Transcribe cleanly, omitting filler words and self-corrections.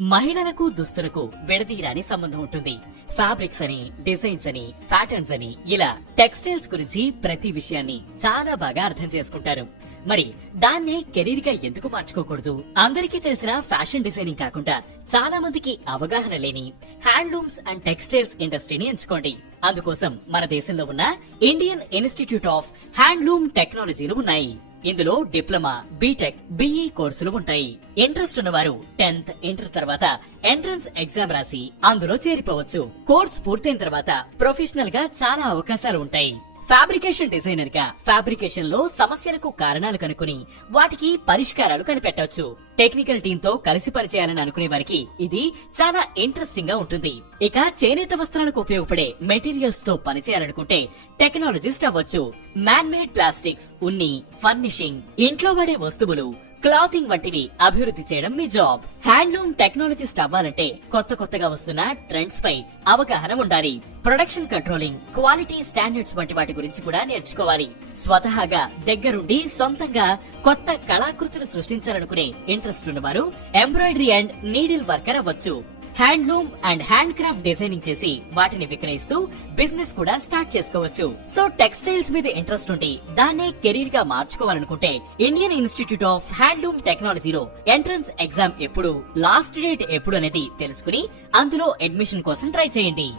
మహిళలకు దుస్తులకు విడదీయరాని సంబంధం ఉంటుంది. ఫ్యాబ్రిక్స్ అని, డిజైన్స్ అని, ప్యాటర్న్స్ అని ఇలా టెక్స్టైల్స్ గురించి ప్రతి విషయాన్ని చాలా బాగా అర్థం చేసుకుంటారు. మరి దాన్నే కెరీర్ గా ఎందుకు మార్చుకోకూడదు? అందరికీ తెలిసిన ఫ్యాషన్ డిజైనింగ్ కాకుండా చాలా మందికి అవగాహన లేని హ్యాండ్లూమ్స్ అండ్ టెక్స్టైల్స్ ఇండస్ట్రీని ఎంచుకోండి. అందుకోసం మన దేశంలో ఉన్న ఇండియన్ ఇన్స్టిట్యూట్ ఆఫ్ హ్యాండ్లూమ్ టెక్నాలజీలు ఉన్నాయి. ఇందులో డిప్లొమా, బీటెక్, బిఈ కోర్సులు ఉంటాయి. ఇంట్రెస్ట్ ఉన్నవారు 10th ఇంటర్ తర్వాత ఎంట్రన్స్ ఎగ్జామ్ రాసి అందులో చేరిపోవచ్చు. కోర్స్ పూర్తయిన తర్వాత ప్రొఫెషనల్ గా చాలా అవకాశాలు ఉంటాయి. ఫ్యాబ్రికేషన్ డిజైనర్ గా ఫ్యాబ్రికేషన్ లో సమస్యలకు కారణాలు కనుక్కుని వాటికి పరిష్కారాలు కనిపెట్టవచ్చు. టెక్నికల్ టీమ్ తో కలిసి పనిచేయాలని అనుకునే వారికి ఇది చాలా ఇంట్రెస్టింగ్ గా ఉంటుంది. ఇక చేనేత వస్త్రాలకు ఉపయోగపడే మెటీరియల్స్ తో పనిచేయాలనుకుంటే టెక్నాలజిస్ట్ అవ్వచ్చు. మ్యాన్ మేడ్ ప్లాస్టిక్స్, ఉన్ని, ఫర్నిషింగ్, ఇంట్లో వాడే వస్తువులు, క్లాతింగ్ వంటివి అభివృద్ధి చేయడం మీ జాబ్. హ్యాండ్లూమ్ టెక్నాలజిస్ట్ అవ్వాలంటే కొత్తగా వస్తున్న ట్రెండ్స్ పై అవగాహన ఉండాలి. ప్రొడక్షన్ కంట్రోలింగ్, క్వాలిటీ స్టాండర్డ్స్ వంటి వాటి గురించి కూడా నేర్చుకోవాలి. స్వతహాగా దగ్గరుండి సొంతంగా కొత్త కళాకృతులు సృష్టించాలనుకునే ఇంట్రెస్ట్ ఉన్నవారు ఎంబ్రాయిడరీ అండ్ నీడిల్ వర్కర్ అవ్వచ్చు. Handloom and hand craft designing చేసి వాటిని విక్రయిస్తూ బిజినెస్ కూడా స్టార్ట్ చేసుకోవచ్చు. సో టెక్స్టైల్స్ మీద ఇంట్రెస్ట్ ఉండి దాన్నే కెరీర్ గా మార్చుకోవాలనుకుంటే ఇండియన్ ఇన్స్టిట్యూట్ ఆఫ్ హ్యాండ్లూమ్ టెక్నాలజీలో ఎంట్రన్స్ ఎగ్జామ్ ఎప్పుడు, లాస్ట్ డేట్ ఎప్పుడు అనేది తెలుసుకుని అందులో అడ్మిషన్ కోసం ట్రై చేయండి.